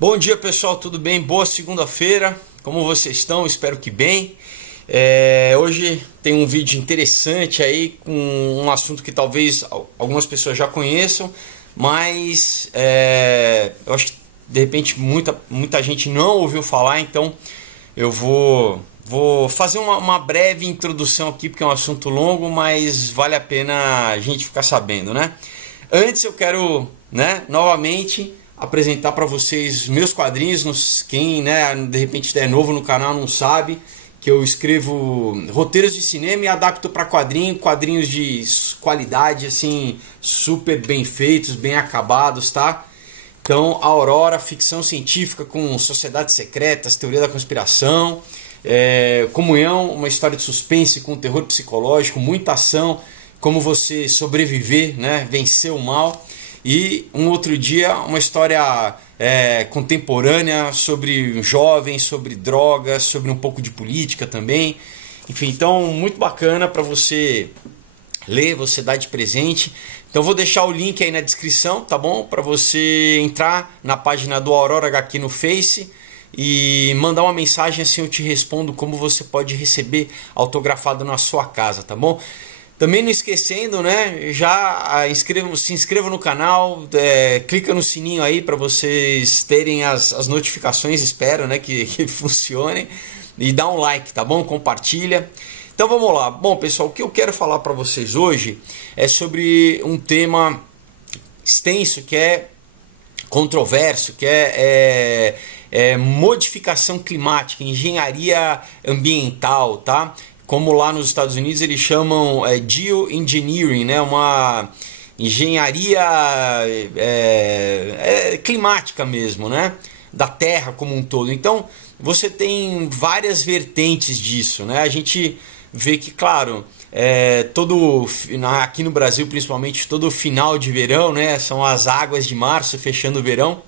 Bom dia pessoal, tudo bem? Boa segunda-feira, como vocês estão? Espero que bem. Hoje tem um vídeo interessante aí com um assunto que talvez algumas pessoas já conheçam, mas eu acho que de repente muita gente não ouviu falar, então eu vou fazer uma breve introdução aqui porque é um assunto longo, mas vale a pena a gente ficar sabendo, né? Antes eu quero, novamente apresentar para vocês meus quadrinhos. Quem, de repente é novo no canal não sabe que eu escrevo roteiros de cinema e adapto para quadrinhos de qualidade, assim, super bem feitos, bem acabados, tá? Então, Aurora, ficção científica com sociedades secretas, teoria da conspiração, Comunhão, uma história de suspense com terror psicológico, muita ação, como você sobreviver, vencer o mal. E um outro dia, uma história contemporânea sobre jovens, sobre drogas, sobre um pouco de política também. Enfim, então muito bacana para você ler, você dar de presente. Então vou deixar o link aí na descrição, tá bom? Para você entrar na página do Aurora HQ no Face e mandar uma mensagem, assim eu te respondo como você pode receber autografado na sua casa, tá bom? Também não esquecendo, já se inscreva no canal, clica no sininho aí para vocês terem as notificações, espero, que funcionem, e dá um like, tá bom? Compartilha. Então vamos lá. Bom, pessoal, o que eu quero falar para vocês hoje é sobre um tema extenso, que é controverso, que é modificação climática, engenharia ambiental, tá? Como lá nos Estados Unidos eles chamam geoengineering, uma engenharia climática mesmo, da Terra como um todo. Então você tem várias vertentes disso, A gente vê que, claro, aqui no Brasil principalmente, todo final de verão, são as águas de março fechando o verão.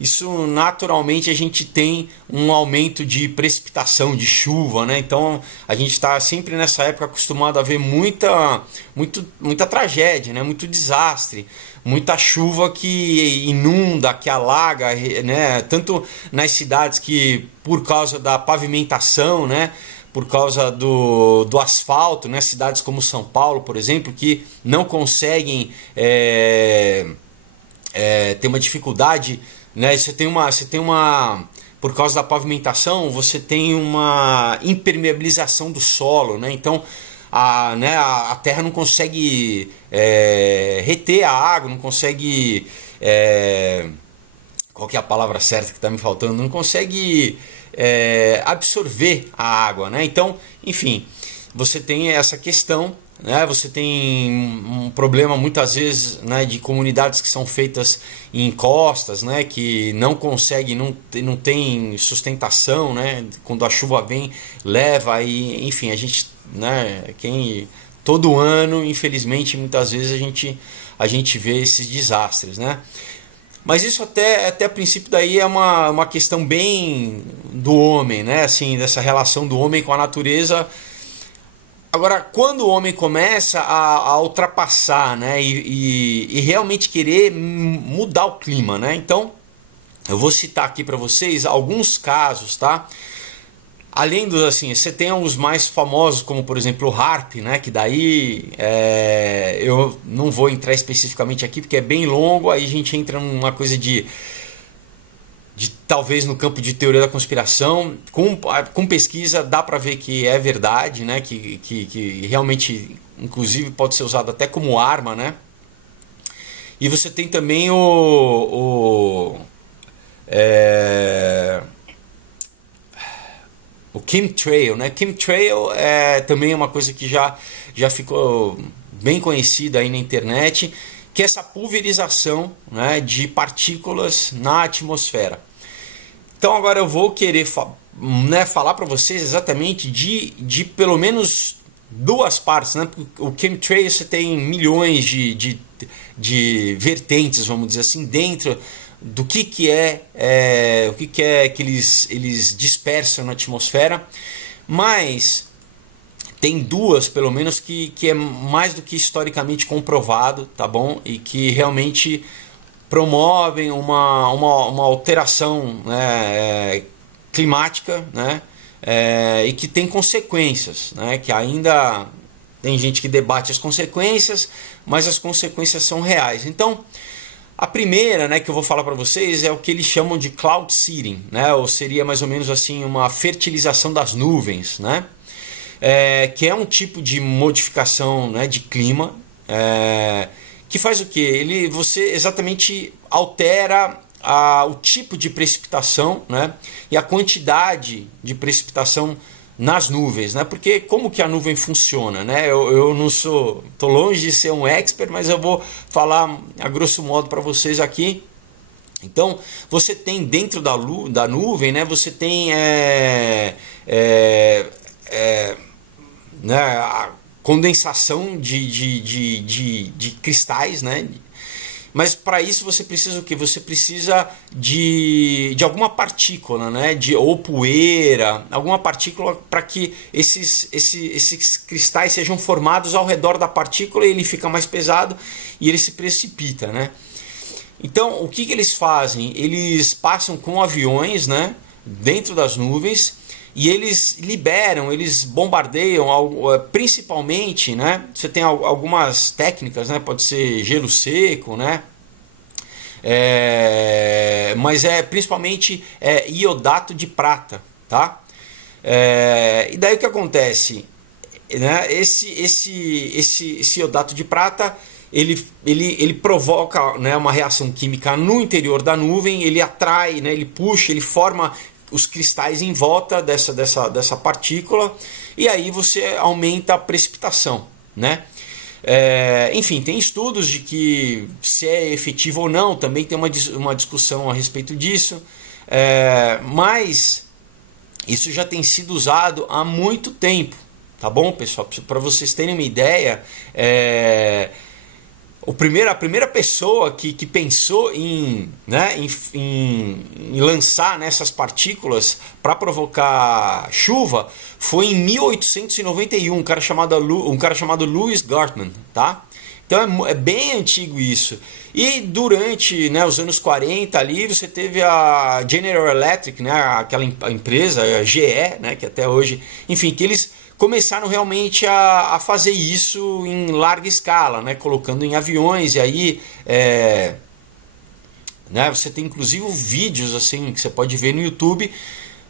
Isso naturalmente a gente tem um aumento de precipitação, de chuva, Então a gente está sempre nessa época acostumado a ver muita tragédia, muito desastre, muita chuva que inunda, que alaga, Tanto nas cidades que por causa da pavimentação, por causa do asfalto, cidades como São Paulo, por exemplo, que não conseguem ter uma dificuldade. Você tem uma, por causa da pavimentação, você tem uma impermeabilização do solo, Então a terra não consegue reter a água, não consegue, qual que é a palavra certa que está me faltando? Não consegue absorver a água, Então, enfim, você tem essa questão. Você tem um problema muitas vezes, de comunidades que são feitas em encostas, que não conseguem, não tem sustentação, quando a chuva vem, leva e, enfim, a gente, todo ano, infelizmente, muitas vezes a gente vê esses desastres, Mas isso até a princípio daí é uma questão bem do homem, assim, dessa relação do homem com a natureza. Agora, quando o homem começa a ultrapassar, e realmente querer mudar o clima, Então, eu vou citar aqui para vocês alguns casos, tá? Além dos, assim, você tem os mais famosos, como por exemplo o HAARP, que daí eu não vou entrar especificamente aqui porque é bem longo, aí a gente entra numa coisa de talvez no campo de teoria da conspiração. Com pesquisa dá para ver que é verdade, que realmente inclusive pode ser usado até como arma, E você tem também o chemtrail, Chemtrail é também uma coisa que já ficou bem conhecida aí na internet, que é essa pulverização, de partículas na atmosfera. Então agora eu vou querer falar para vocês exatamente de pelo menos duas partes, O chemtrail você tem milhões de vertentes, vamos dizer assim, dentro do que é que eles dispersam na atmosfera, mas tem duas pelo menos que é mais do que historicamente comprovado, tá bom? E que realmente promovem uma alteração, né, climática, né, e que tem consequências, né, que ainda tem gente que debate as consequências, mas as consequências são reais. Então, a primeira, né, que eu vou falar para vocês é o que eles chamam de cloud seeding, né, ou seria mais ou menos assim uma fertilização das nuvens, né, que é um tipo de modificação, né, de clima, que faz o que? Você exatamente altera o tipo de precipitação, né, e a quantidade de precipitação nas nuvens, né? Porque como que a nuvem funciona, né? Eu não sou, tô longe de ser um expert, mas eu vou falar a grosso modo para vocês aqui. Então, você tem dentro da nuvem, né? Você tem né, a condensação de cristais, né? Mas para isso você precisa o quê? Você precisa de alguma partícula, né? Ou poeira, alguma partícula para que esses cristais sejam formados ao redor da partícula e ele fica mais pesado e ele se precipita, né? Então, o que eles fazem? Eles passam com aviões, né, dentro das nuvens e eles liberam, eles bombardeiam, principalmente, né? Você tem algumas técnicas, né? Pode ser gelo seco, né? Mas principalmente iodato de prata, tá? E daí o que acontece, né? Esse iodato de prata ele provoca, né, uma reação química no interior da nuvem, ele atrai, né? Ele puxa, ele forma os cristais em volta dessa partícula e aí você aumenta a precipitação, né? Enfim, tem estudos de que se é efetivo ou não, também tem uma discussão a respeito disso, mas isso já tem sido usado há muito tempo, tá bom, pessoal? Para vocês terem uma ideia, a primeira pessoa que pensou em lançar nessas partículas para provocar chuva foi em 1891, um cara chamado Lewis Gartman, tá? Então é bem antigo isso. E durante, né, os anos 40 ali você teve a General Electric, né, aquela empresa, a GE, né, que até hoje, enfim, que eles começaram realmente a fazer isso em larga escala, né? Colocando em aviões e aí né? Você tem inclusive vídeos assim que você pode ver no YouTube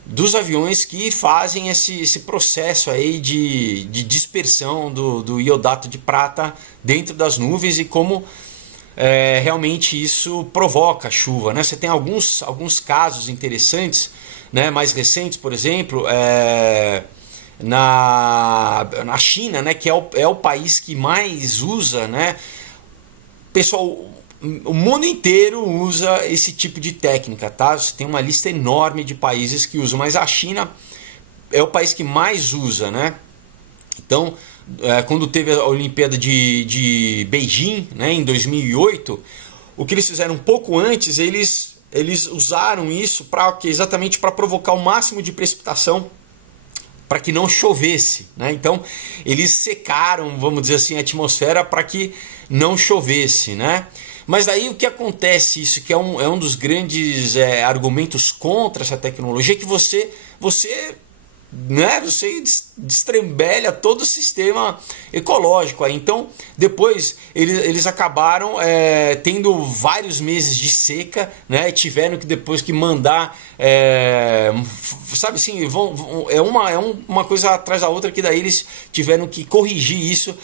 dos aviões que fazem esse processo aí de dispersão do iodato de prata dentro das nuvens e como realmente isso provoca chuva, né? Você tem alguns casos interessantes, né? Mais recentes, por exemplo, na China, né, que é o país que mais usa, né, pessoal, o mundo inteiro usa esse tipo de técnica, tá? Você tem uma lista enorme de países que usam, mas a China é o país que mais usa, né? Então, quando teve a Olimpíada de Beijing, né, em 2008, o que eles fizeram um pouco antes, eles usaram isso exatamente para provocar o máximo de precipitação para que não chovesse, né? Então eles secaram, vamos dizer assim, a atmosfera para que não chovesse, né? Mas daí o que acontece, isso que é um dos grandes argumentos contra essa tecnologia, que você destrambelha todo o sistema ecológico. Então depois eles acabaram tendo vários meses de seca, né? Tiveram que depois que mandar, sabe assim, uma coisa atrás da outra, que daí eles tiveram que corrigir isso,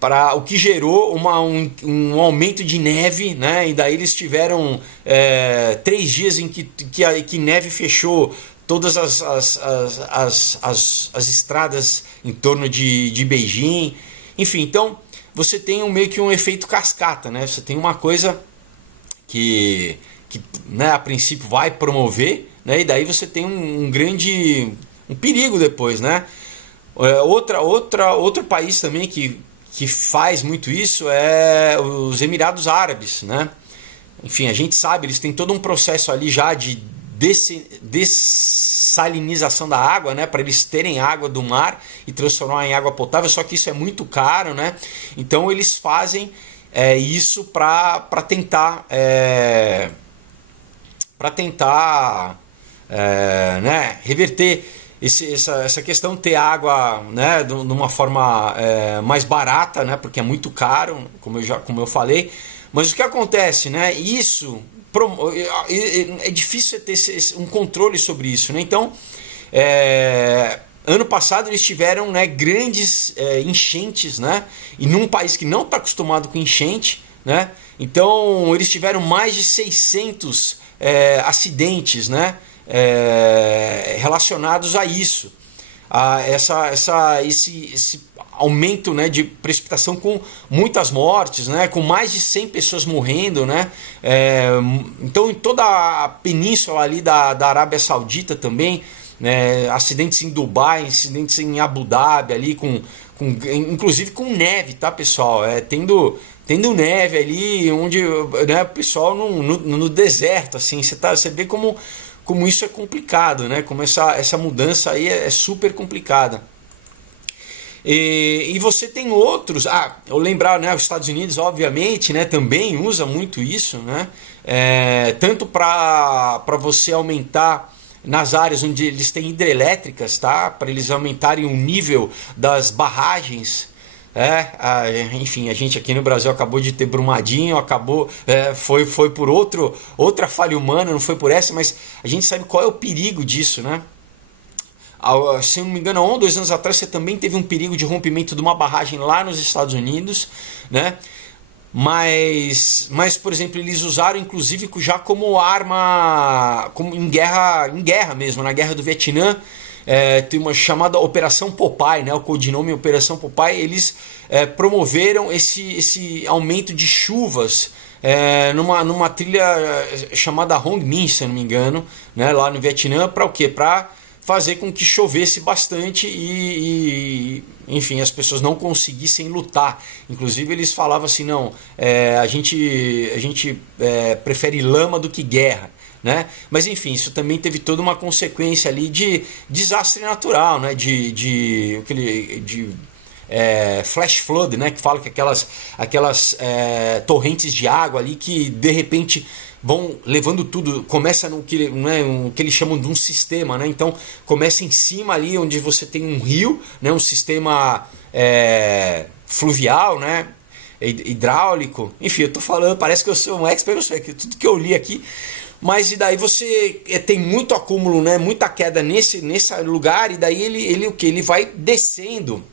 para o que gerou um aumento de neve, né? E daí eles tiveram 3 dias em que neve fechou todas as estradas em torno de Beijing. Enfim, então você tem meio que um efeito cascata, né? Você tem uma coisa que né, a princípio vai promover, né? E daí você tem um perigo depois, né? Outro país também que faz muito isso é os Emirados Árabes, né? Enfim, a gente sabe, eles têm todo um processo ali já de dessalinização da água, né, para eles terem água do mar e transformar em água potável, só que isso é muito caro, né? Então eles fazem isso para tentar né, reverter essa questão, ter água, né, de uma forma mais barata, né, porque é muito caro, como eu falei. Mas o que acontece, né, isso é difícil ter um controle sobre isso, né? Então, ano passado eles tiveram, né, grandes enchentes, né, e num país que não está acostumado com enchente, né, então eles tiveram mais de 600 acidentes, né, relacionados a isso, a esse aumento, né, de precipitação, com muitas mortes, né, com mais de 100 pessoas morrendo, né, então em toda a península ali da Arábia Saudita também, né, acidentes em Dubai, acidentes em Abu Dhabi ali, inclusive com neve, tá, pessoal, tendo neve ali, onde, né, o pessoal no deserto, assim, você vê como isso é complicado, né, como essa mudança aí é super complicada. E você tem outros, eu lembrar, né, os Estados Unidos, obviamente, né, também usa muito isso, né, tanto para você aumentar nas áreas onde eles têm hidrelétricas, tá, para eles aumentarem o nível das barragens. Enfim, a gente aqui no Brasil acabou de ter Brumadinho, foi por outra falha humana, não foi por essa, mas a gente sabe qual é o perigo disso, né? Se não me engano, há 1 ou 2 anos atrás você também teve um perigo de rompimento de uma barragem lá nos Estados Unidos, né? Mas, por exemplo, eles usaram inclusive já como arma, como em guerra mesmo, na guerra do Vietnã. Tem uma chamada Operação Popeye, né? O codinome Operação Popeye. Eles promoveram esse aumento de chuvas numa trilha chamada Hong Minh, se não me engano, né? Lá no Vietnã, para o quê? Para fazer com que chovesse bastante e enfim, as pessoas não conseguissem lutar. Inclusive eles falavam assim, não, a gente prefere lama do que guerra, né? Mas enfim, isso também teve toda uma consequência ali de desastre natural, né? de flash flood, né? Que fala que aquelas torrentes de água ali que de repente vão levando tudo, começa no que eles chamam de um sistema, né? Então começa em cima ali onde você tem um rio, né? Um sistema fluvial, né? Hidráulico, enfim, eu tô falando, parece que eu sou um expert, eu sei que tudo que eu li aqui, mas e daí você tem muito acúmulo, né? Muita queda nesse lugar, e daí ele vai descendo,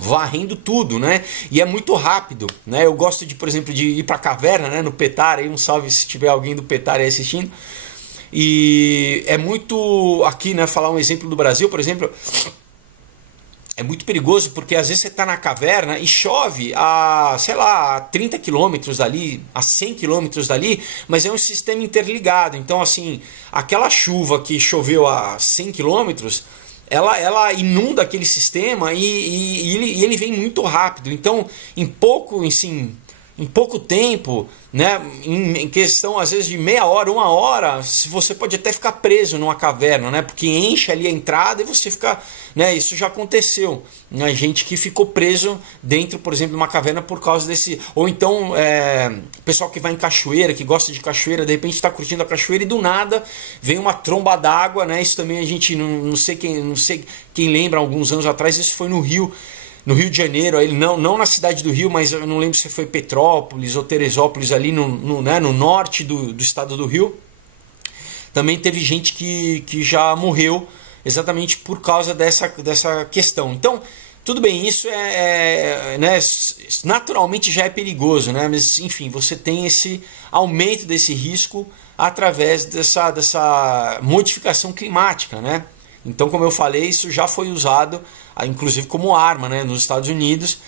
varrendo tudo, né? E é muito rápido, né? Eu gosto por exemplo, de ir para a caverna, né? No Petar, aí um salve se tiver alguém do Petar aí assistindo. E é muito aqui, né? Falar um exemplo do Brasil, por exemplo, é muito perigoso porque às vezes você está na caverna e chove a, sei lá, a 30 quilômetros dali, a 100 quilômetros dali, mas é um sistema interligado. Então, assim, aquela chuva que choveu a 100 quilômetros, ela inunda aquele sistema e ele vem muito rápido. Então, em pouco tempo, né, em questão às vezes de meia hora, 1 hora, você pode até ficar preso numa caverna, né, porque enche ali a entrada e você fica, né, isso já aconteceu, né, gente que ficou preso dentro, por exemplo, de uma caverna por causa desse, ou então pessoal que vai em cachoeira, que gosta de cachoeira, de repente está curtindo a cachoeira e do nada vem uma tromba d'água, né, isso também a gente não sei quem lembra, alguns anos atrás, isso foi no Rio de Janeiro, aí, não na cidade do Rio, mas eu não lembro se foi Petrópolis ou Teresópolis, ali no norte do estado do Rio. Também teve gente que já morreu exatamente por causa dessa questão. Então, tudo bem, isso né, naturalmente já é perigoso, né? Mas enfim, você tem esse aumento desse risco através dessa modificação climática, né? Então, como eu falei, isso já foi usado, inclusive como arma, né, nos Estados Unidos.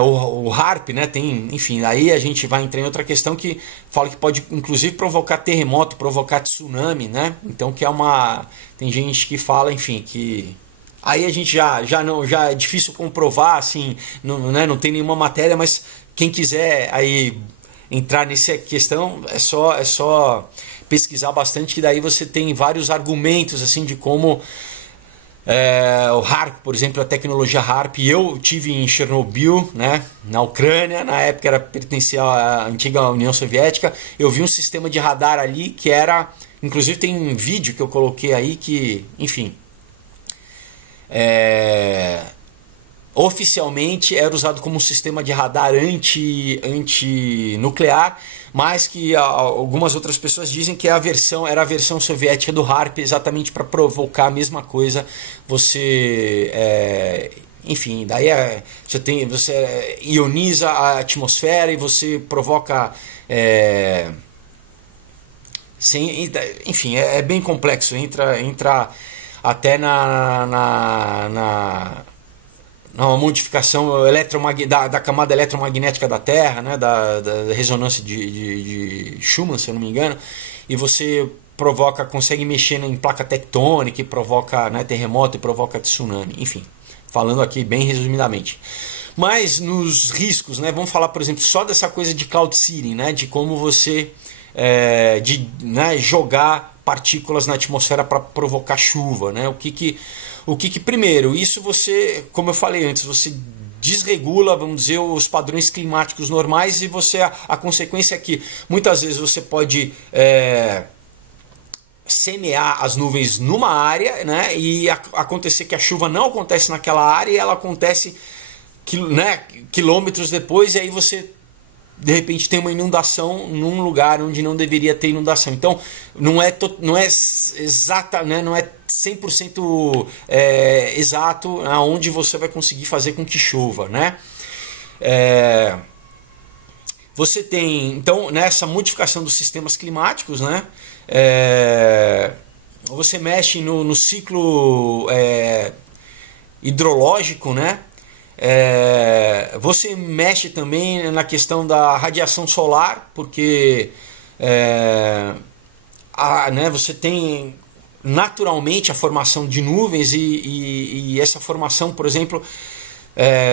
O HAARP, né, tem, enfim, aí a gente vai entrar em outra questão que fala que pode inclusive provocar terremoto, provocar tsunami, né? Então tem gente que fala, enfim, que aí a gente já é difícil comprovar, assim, não tem nenhuma matéria, mas quem quiser aí entrar nessa questão é só pesquisar bastante, que daí você tem vários argumentos assim de como O HAARP, por exemplo, a tecnologia HAARP, eu tive em Chernobyl, né, na Ucrânia, na época pertencia à antiga União Soviética. Eu vi um sistema de radar ali que era, inclusive tem um vídeo que eu coloquei aí que, enfim, oficialmente era usado como um sistema de radar anti-nuclear, mas que algumas outras pessoas dizem que era a versão soviética do HAARP, exatamente para provocar a mesma coisa. Enfim, daí você ioniza a atmosfera e você provoca... enfim, é bem complexo, entra até na modificação da camada eletromagnética da Terra, né, da ressonância de Schumann, se eu não me engano, e você consegue mexer em placa tectônica e provoca, né, terremoto e provoca tsunami, enfim, falando aqui bem resumidamente. Mas nos riscos, né, vamos falar, por exemplo, só dessa coisa de cloud seeding, né, de como você jogar partículas na atmosfera para provocar chuva, né? Primeiro, isso você, como eu falei antes, você desregula, vamos dizer, os padrões climáticos normais, e a consequência é que muitas vezes você pode semear as nuvens numa área, né, e acontecer que a chuva não acontece naquela área e ela acontece quilômetros depois, e aí você de repente tem uma inundação num lugar onde não deveria ter inundação. Então não é exata, né? Não é 100% exato aonde você vai conseguir fazer com que chova, né? Você tem então nessa modificação dos sistemas climáticos, né? Você mexe no ciclo hidrológico, né? Você mexe também na questão da radiação solar, porque você tem naturalmente a formação de nuvens e essa formação, por exemplo,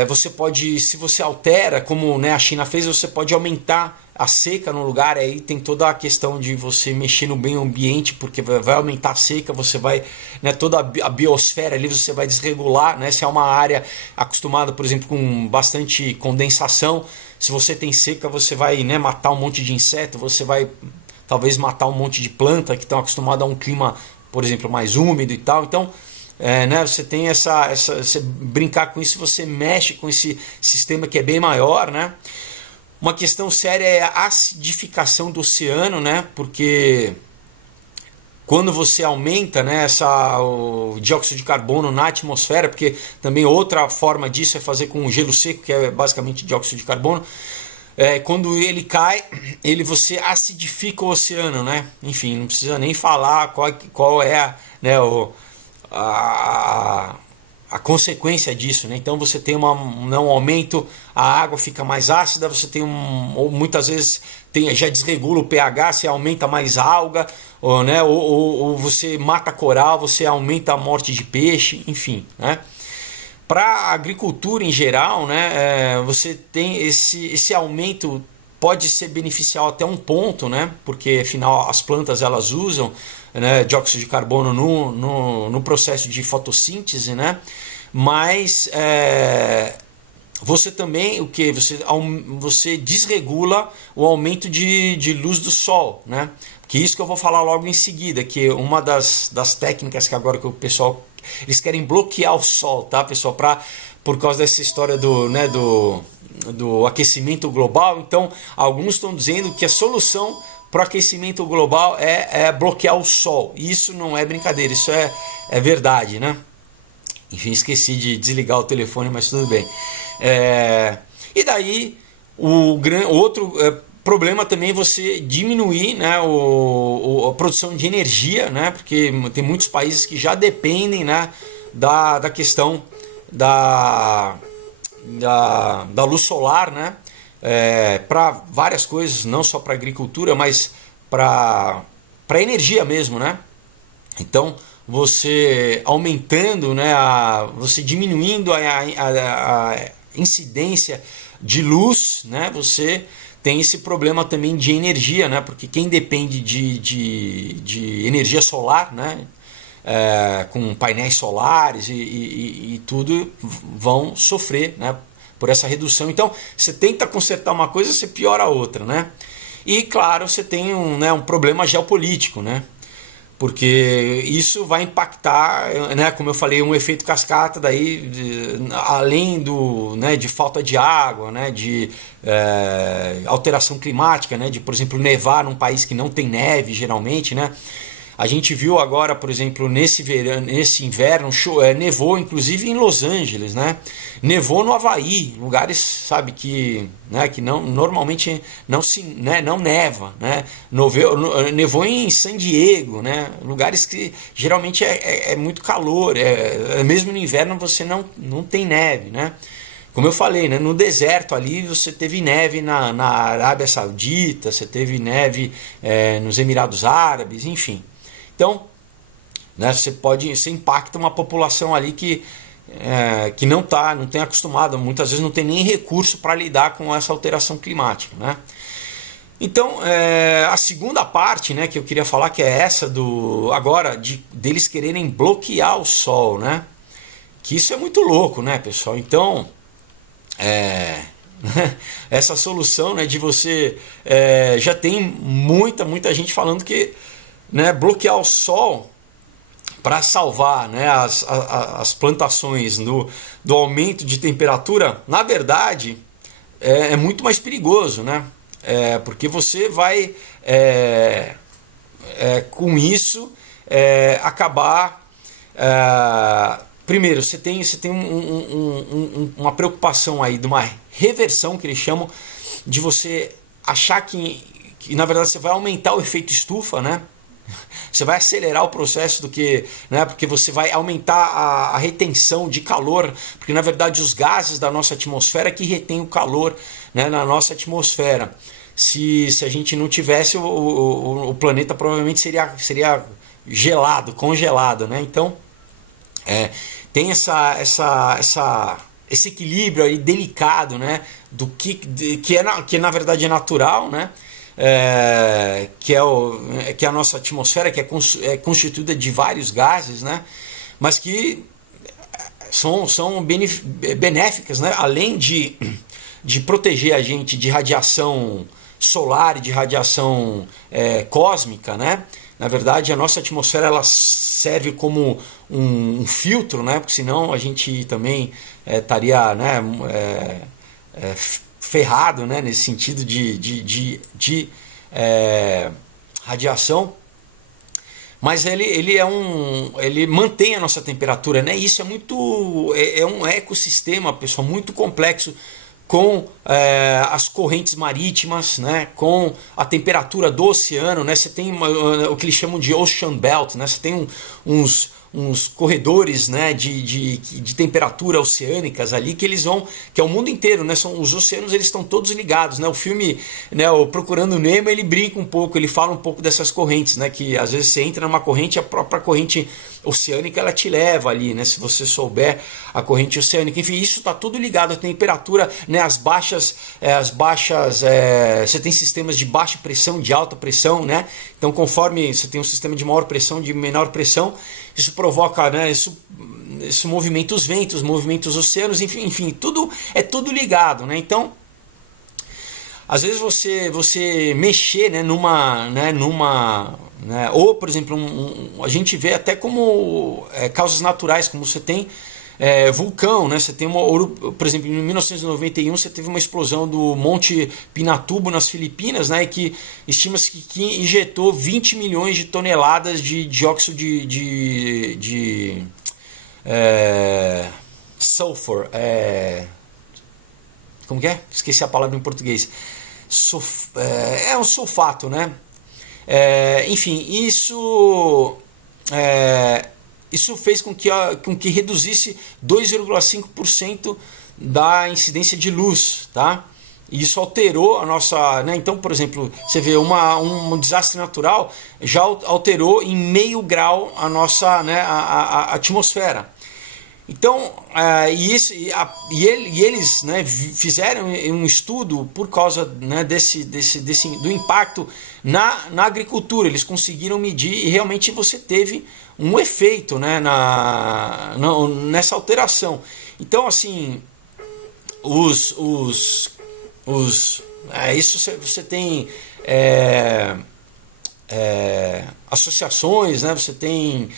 você pode, se você altera, como, né, a China fez, você pode aumentar a seca no lugar. Aí tem toda a questão de você mexer no meio ambiente, porque vai aumentar a seca, você vai, né, toda a biosfera ali você vai desregular, né? Se é uma área acostumada, por exemplo, com bastante condensação, se você tem seca, você vai, né, matar um monte de inseto, você vai talvez matar um monte de planta que estão acostumadas a um clima, por exemplo, mais úmido e tal. Então você tem você brincar com isso, você mexe com esse sistema que é bem maior, né? Uma questão séria é a acidificação do oceano, né? Porque quando você aumenta, né, o dióxido de carbono na atmosfera, porque também outra forma disso é fazer com o gelo seco, que é basicamente dióxido de carbono. Quando ele cai, você acidifica o oceano, né? Enfim, não precisa nem falar qual é, né, a consequência disso, né? Então você tem um aumento, a água fica mais ácida, você tem ou muitas vezes já desregula o pH, você aumenta mais alga, ou você mata coral, você aumenta a morte de peixe, enfim, né? Para a agricultura em geral, né, você tem esse aumento, pode ser beneficial até um ponto, né? Porque afinal as plantas elas usam, né, dióxido de carbono no processo de fotossíntese, né? Mas você também você desregula o aumento de luz do sol, né? Que isso que eu vou falar logo em seguida, que uma das técnicas que agora que o pessoal eles querem bloquear o sol, tá, pessoal? Por causa dessa história do aquecimento global. Então alguns estão dizendo que a solução para o aquecimento global é bloquear o sol. E isso não é brincadeira, isso é verdade, né? Enfim, esqueci de desligar o telefone, mas tudo bem. E daí o outro problema também é você diminuir, né, a produção de energia, né? Porque tem muitos países que já dependem, né, da questão da luz solar, né? Para várias coisas, não só para agricultura, mas para energia mesmo, né? Então você aumentando, né, você diminuindo a incidência de luz, né, você tem esse problema também de energia, né? Porque quem depende de energia solar, né, com painéis solares e tudo vão sofrer, né, por essa redução. Então você tenta consertar uma coisa, você piora a outra, né? E claro, você tem um problema geopolítico, né? Porque isso vai impactar, né, como eu falei, um efeito cascata daí, além de falta de água, né, de alteração climática, né, de, por exemplo, nevar num país que não tem neve geralmente, né? A gente viu agora, por exemplo, nesse inverno, nevou inclusive em Los Angeles, né? Nevou no Havaí, lugares, sabe, que não, normalmente não neva, né? Nevou em San Diego, né? Lugares que geralmente é muito calor, mesmo no inverno você não tem neve, né? Como eu falei, né, no deserto ali você teve neve na Arábia Saudita, você teve neve nos Emirados Árabes, enfim. Então, né, você impacta uma população ali que não tem acostumada, muitas vezes não tem nem recurso para lidar com essa alteração climática, né? Então, a segunda parte, né, que eu queria falar, que é essa deles quererem bloquear o sol, né? Que isso é muito louco, né, pessoal? Então, essa solução, né, de você já tem muita gente falando que, né, bloquear o sol para salvar, né, as plantações do aumento de temperatura, na verdade é muito mais perigoso, né? Porque você vai com isso acabar. Primeiro, você tem uma preocupação aí de uma reversão, que eles chamam, de você achar que na verdade você vai aumentar o efeito estufa, né? Você vai acelerar o processo né? Porque você vai aumentar a retenção de calor, porque na verdade os gases da nossa atmosfera que retêm o calor, né, na nossa atmosfera. Se a gente não tivesse, o planeta provavelmente seria gelado, congelado, né? Então tem esse equilíbrio aí delicado, né, do que na verdade é natural, né? Que é a nossa atmosfera, que é constituída de vários gases, né? Mas que são benéficas, né? Além de proteger a gente de radiação solar e de radiação cósmica, né? Na verdade, a nossa atmosfera ela serve como um filtro, né? Porque senão a gente também estaria, né, ferrado, né, nesse sentido de radiação. Mas ele mantém a nossa temperatura, né? Isso é um ecossistema, pessoal, muito complexo, com as correntes marítimas, né? Com a temperatura do oceano, né? Você tem o que eles chamam de Ocean Belt, né? Você tem uns corredores, né, de temperatura oceânicas ali que é o mundo inteiro, né? Os oceanos, eles estão todos ligados, né? O filme, né, o Procurando Nemo, ele brinca um pouco, ele fala um pouco dessas correntes, né? Que às vezes você entra numa corrente, a própria corrente oceânica ela te leva ali, né? Se você souber a corrente oceânica, enfim, isso está tudo ligado à temperatura, né? As baixas, você tem sistemas de baixa pressão, de alta pressão, né? Então, conforme você tem um sistema de maior pressão, de menor pressão, isso provoca, né? Isso movimenta os ventos, movimenta os oceanos, enfim, tudo ligado, né? Então, às vezes você mexer, né, ou, por exemplo, a gente vê até como causas naturais, como você tem vulcão, né? Você tem por exemplo, em 1991 você teve uma explosão do Monte Pinatubo nas Filipinas, né? Que estima-se que injetou 20 milhões de toneladas de dióxido de sulfur. Como que é? Esqueci a palavra em português. É um sulfato, né? Enfim, isso fez com que reduzisse 2,5% da incidência de luz, tá? E isso alterou a nossa, né? Então, por exemplo, você vê um desastre natural já alterou em 0,5 grau a nossa, né, a atmosfera. Então, eles, né, fizeram um estudo por causa, né, do impacto na agricultura. Eles conseguiram medir e realmente você teve um efeito, né, nessa alteração. Então, assim, isso você tem associações, né, você tem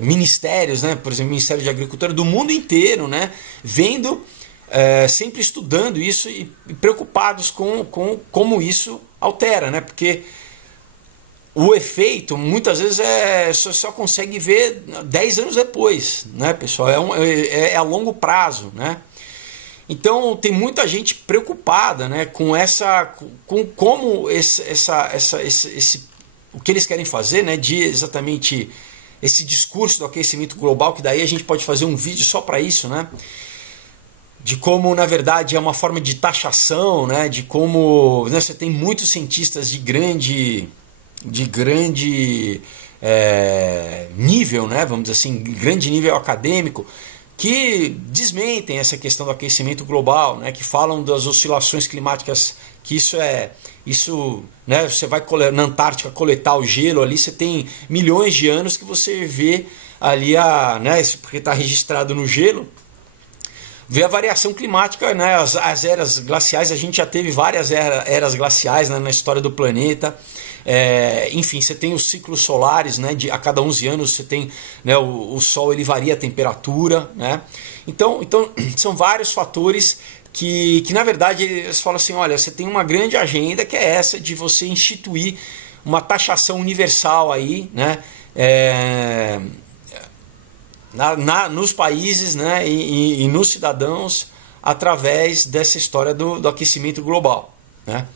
ministérios, né, por exemplo, Ministério de Agricultura do mundo inteiro, né, vendo, sempre estudando isso e preocupados com como isso altera, né, porque o efeito muitas vezes só consegue ver 10 anos depois, né, pessoal, é a longo prazo, né. Então tem muita gente preocupada, né, com como o que eles querem fazer, né, de exatamente esse discurso do aquecimento global, que daí a gente pode fazer um vídeo só para isso, né? De como, na verdade, é uma forma de taxação, né? De como, né, você tem muitos cientistas de grande nível, né? Vamos dizer assim, grande nível acadêmico, que desmentem essa questão do aquecimento global, né? Que falam das oscilações climáticas, que isso, né, você vai na Antártica coletar o gelo ali, você tem milhões de anos que você vê ali, né, porque está registrado no gelo, vê a variação climática, né, as eras glaciais. A gente já teve várias eras glaciais, né, na história do planeta. Enfim, você tem os ciclos solares, né, a cada 11 anos você tem, né, o Sol ele varia a temperatura, né? Então são vários fatores que na verdade eles falam assim, olha, você tem uma grande agenda que é essa de você instituir uma taxação universal aí, né, nos países, né, e nos cidadãos através dessa história do aquecimento global, né.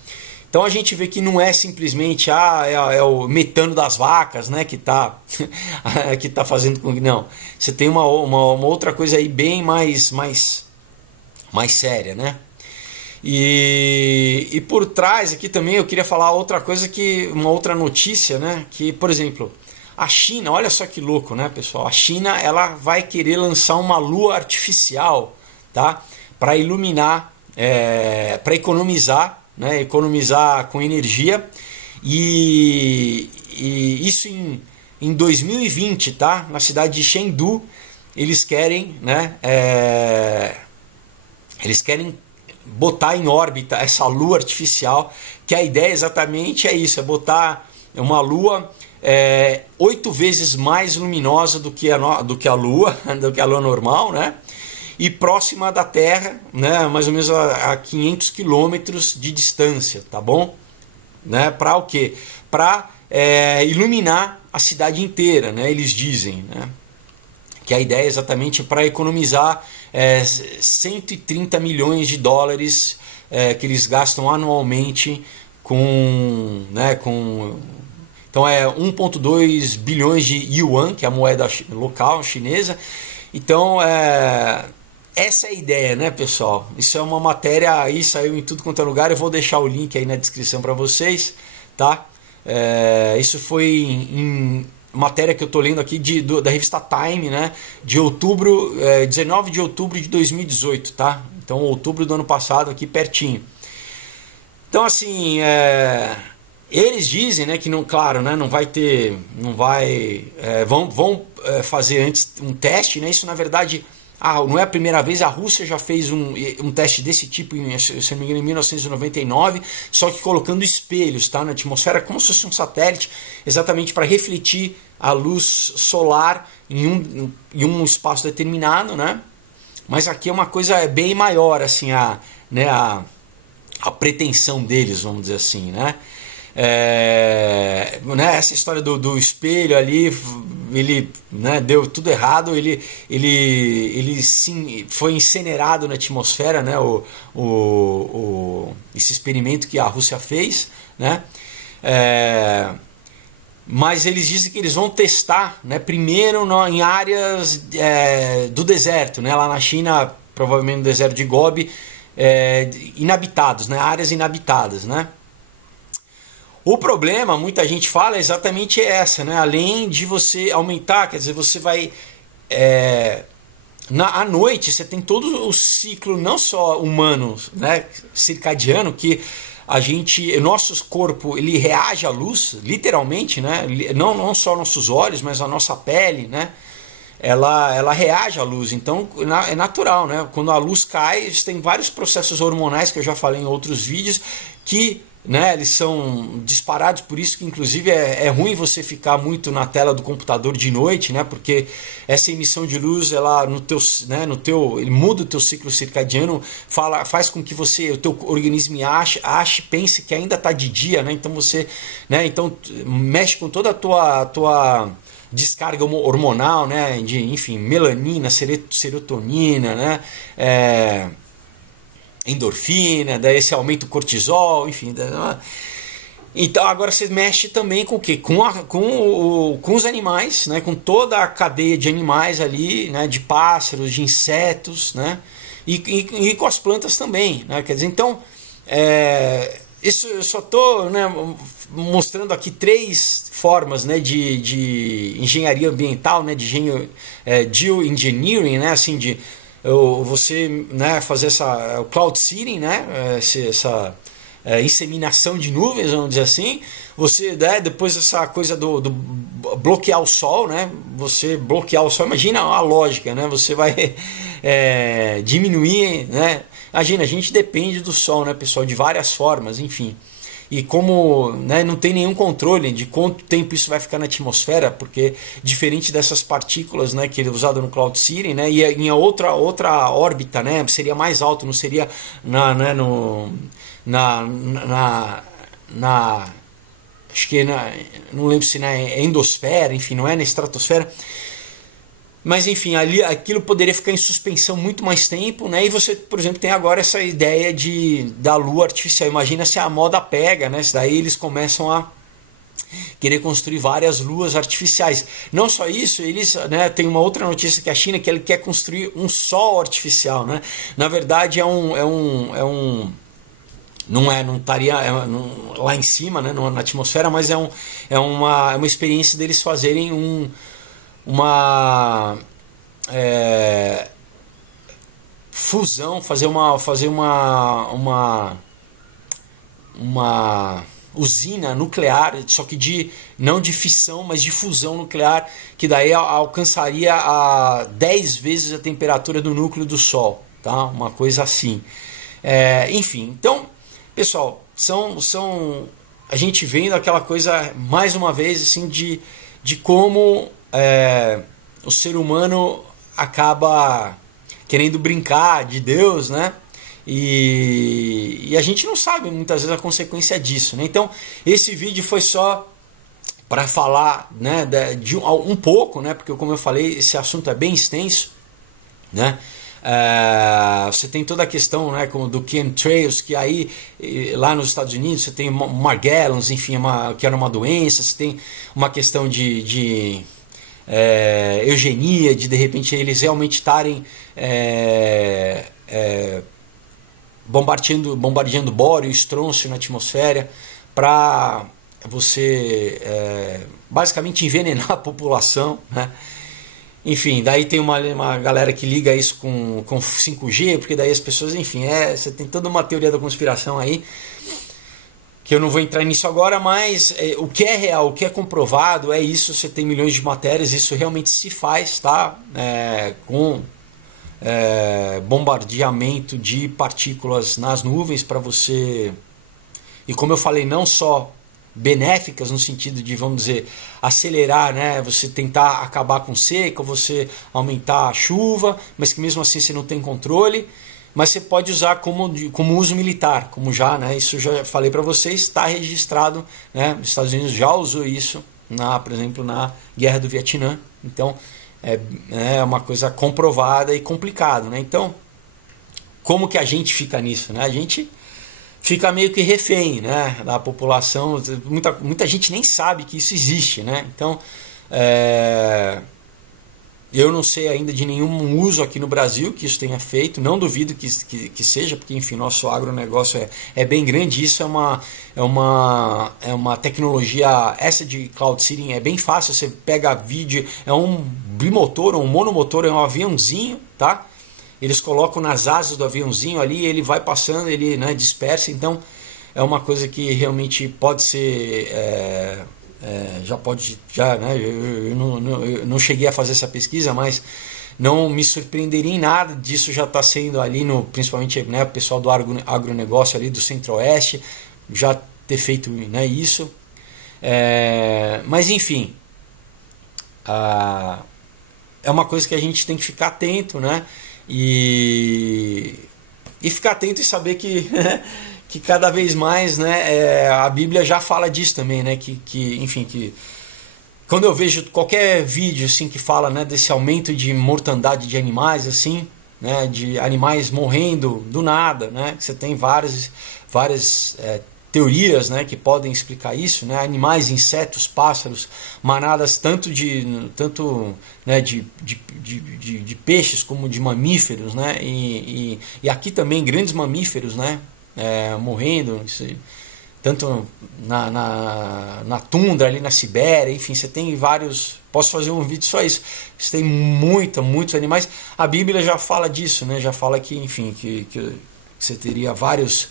Então a gente vê que não é simplesmente o metano das vacas, né, que tá fazendo com que não, você tem uma outra coisa aí bem mais séria, né? E por trás aqui também eu queria falar outra coisa, uma outra notícia, né? Que, por exemplo, a China, olha só que louco, né, pessoal? A China, ela vai querer lançar uma lua artificial, tá? Para iluminar, para economizar, né? Economizar com energia, e isso em 2020, tá? Na cidade de Chengdu, eles querem, né? Eles querem botar em órbita essa lua artificial, que a ideia exatamente é isso, é botar uma lua 8 vezes mais luminosa do que a lua, do que a lua normal, né? E próxima da Terra, né? Mais ou menos a 500 quilômetros de distância, tá bom? Né? Para o quê? Para iluminar a cidade inteira, né? Eles dizem, né? Que a ideia é exatamente para economizar 130 milhões de dólares que eles gastam anualmente então é 1,2 bilhões de yuan, que é a moeda local chinesa. Então essa é a ideia, né, pessoal? Isso é uma matéria aí, saiu em tudo quanto é lugar. Eu vou deixar o link aí na descrição para vocês, tá? Isso foi em matéria que eu estou lendo aqui da revista Time, né, de outubro, 19 de outubro de 2018, tá? Então outubro do ano passado, aqui pertinho. Então assim, eles dizem, né, que não, claro, né, vão fazer antes um teste, né? Isso na verdade não é a primeira vez. A Rússia já fez um teste desse tipo, se não me engano, em 1999, só que colocando espelhos, tá, na atmosfera, como se fosse um satélite, exatamente para refletir a luz solar em um espaço determinado, né? Mas aqui é uma coisa bem maior, assim, a pretensão deles, vamos dizer assim, né? Essa história do espelho ali, ele, né, deu tudo errado. Ele sim, foi incinerado na atmosfera, né, esse experimento que a Rússia fez, né? Mas eles dizem que eles vão testar, né, primeiro em áreas do deserto, né, lá na China, provavelmente no deserto de Gobi, inabitados, né, áreas inabitadas, né? O problema, muita gente fala, é exatamente essa, né? Além de você aumentar, quer dizer, você vai à noite você tem todo o ciclo, não só humano, né, circadiano, que a gente, nosso corpo, ele reage à luz, literalmente, né, não só nossos olhos, mas a nossa pele, né, ela reage à luz, então é natural, né? Quando a luz cai, tem vários processos hormonais que eu já falei em outros vídeos que, né, eles são disparados, por isso que inclusive é ruim você ficar muito na tela do computador de noite, né? Porque essa emissão de luz, ela ele muda o teu ciclo circadiano, faz com que o teu organismo pense que ainda está de dia, né? Então você, né? Então mexe com toda a tua descarga hormonal, né, de, enfim, melanina, serotonina, né, endorfina, daí você aumenta o cortisol, enfim. Então agora você mexe também com o quê? Com os animais, né, com toda a cadeia de animais ali, né, de pássaros, de insetos, né, e com as plantas também, né, quer dizer, então isso eu só estou, né, mostrando aqui 3 formas, né, de engenharia ambiental, né, de geoengineering, né, assim, de você, né, fazer o cloud seeding, né, essa inseminação de nuvens, vamos dizer assim. Você, né, depois essa coisa do bloquear o sol, né, você bloquear o sol, imagina a lógica, né, você vai diminuir, né. Imagina, a gente depende do sol, né, pessoal, de várias formas, enfim. E como, né, não tem nenhum controle de quanto tempo isso vai ficar na atmosfera, porque diferente dessas partículas, né, que é usado no Cloud Seeding, né, e em outra órbita, né, seria mais alto, não seria acho que não lembro se na endosfera, enfim, não é na estratosfera. Mas enfim, aquilo poderia ficar em suspensão muito mais tempo, né? E você, por exemplo, tem agora essa ideia da lua artificial. Imagina se a moda pega, né? Se daí eles começam a querer construir várias luas artificiais. Não só isso, eles, né, tem uma outra notícia que a China que ele quer construir um sol artificial, né? Na verdade não estaria lá em cima, né, na atmosfera, mas é uma experiência deles fazerem uma fusão, fazer uma usina nuclear, só que não de fissão, mas de fusão nuclear, que daí alcançaria 10 vezes a temperatura do núcleo do Sol, tá? Uma coisa assim. Enfim, então, pessoal, são a gente vendo aquela coisa, mais uma vez, assim, de como o ser humano acaba querendo brincar de Deus, né? E a gente não sabe muitas vezes a consequência disso, né? Então esse vídeo foi só para falar, né, de um pouco, né? Porque como eu falei, esse assunto é bem extenso, né? Você tem toda a questão, né, como do chemtrails, que aí lá nos Estados Unidos você tem Morgellons, enfim, que era uma doença. Você tem uma questão de eugenia, de repente eles realmente estarem bombardeando bório e estrôncio na atmosfera para você basicamente envenenar a população, né? Enfim, daí tem uma galera que liga isso com 5G, porque daí as pessoas, enfim, você tem toda uma teoria da conspiração aí, que eu não vou entrar nisso agora, mas o que é real, o que é comprovado é isso. Você tem milhões de matérias, isso realmente se faz, tá? Com bombardeamento de partículas nas nuvens para você, e como eu falei, não só benéficas no sentido de, vamos dizer, acelerar, né, você tentar acabar com seca, você aumentar a chuva, mas que mesmo assim você não tem controle. Mas você pode usar como uso militar, como já, né, isso já falei para vocês, está registrado, né, os Estados Unidos já usou isso, por exemplo, na Guerra do Vietnã. Então é uma coisa comprovada e complicado, né? Então, como que a gente fica nisso, né? A gente fica meio que refém, né, da população. Muita gente nem sabe que isso existe, né? Então, Eu não sei ainda de nenhum uso aqui no Brasil que isso tenha feito, não duvido que seja, porque enfim, nosso agronegócio é bem grande. Isso é uma tecnologia, essa de cloud seeding é bem fácil, você pega vídeo, é um bimotor, um monomotor, é um aviãozinho, tá? Eles colocam nas asas do aviãozinho ali, ele vai passando, ele, né, dispersa, então é uma coisa que realmente pode ser... né, eu não cheguei a fazer essa pesquisa, mas não me surpreenderia em nada disso já está sendo ali, principalmente, né, o pessoal do agronegócio ali do Centro-Oeste já ter feito, né, isso. Mas enfim, é uma coisa que a gente tem que ficar atento, né, e ficar atento e saber que que cada vez mais, né, a Bíblia já fala disso também, né, enfim, que quando eu vejo qualquer vídeo assim que fala, né, desse aumento de mortandade de animais, assim, né, de animais morrendo do nada, né, você tem várias teorias, né, que podem explicar isso, né, animais, insetos, pássaros, manadas tanto né, de peixes como de mamíferos, né, e aqui também grandes mamíferos, né, morrendo, tanto na tundra, ali na Sibéria, enfim, você tem vários. Posso fazer um vídeo só isso. Você tem muitos animais. A Bíblia já fala disso, né? Já fala que, enfim, que você teria vários,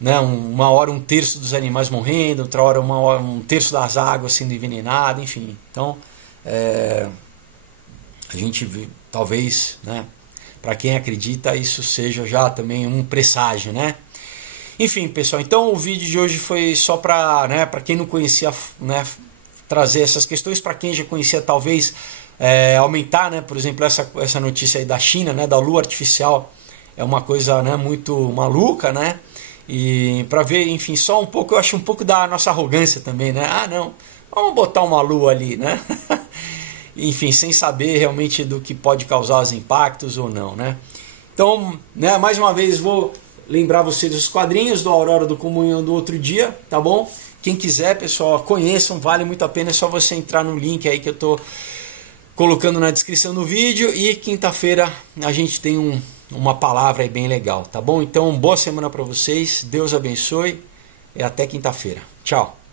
né? Uma hora um terço dos animais morrendo, outra hora um terço das águas sendo envenenado, enfim. Então, a gente vê, talvez, né? Para quem acredita, isso seja já também um presságio, né? Enfim, pessoal, então o vídeo de hoje foi só para, né, para quem não conhecia, né, trazer essas questões, para quem já conhecia talvez aumentar, né, por exemplo, essa notícia aí da China, né, da lua artificial, é uma coisa, né, muito maluca, né, e para ver, enfim, só um pouco, eu acho um pouco da nossa arrogância também, né, não, vamos botar uma lua ali, né, enfim, sem saber realmente do que pode causar os impactos ou não, né. Então, né, mais uma vez vou lembrar vocês dos quadrinhos do Aurora do Comunhão do Outro Dia, tá bom? Quem quiser, pessoal, conheçam, vale muito a pena, é só você entrar no link aí que eu tô colocando na descrição do vídeo, e quinta-feira a gente tem uma palavra aí bem legal, tá bom? Então, boa semana para vocês, Deus abençoe e até quinta-feira. Tchau!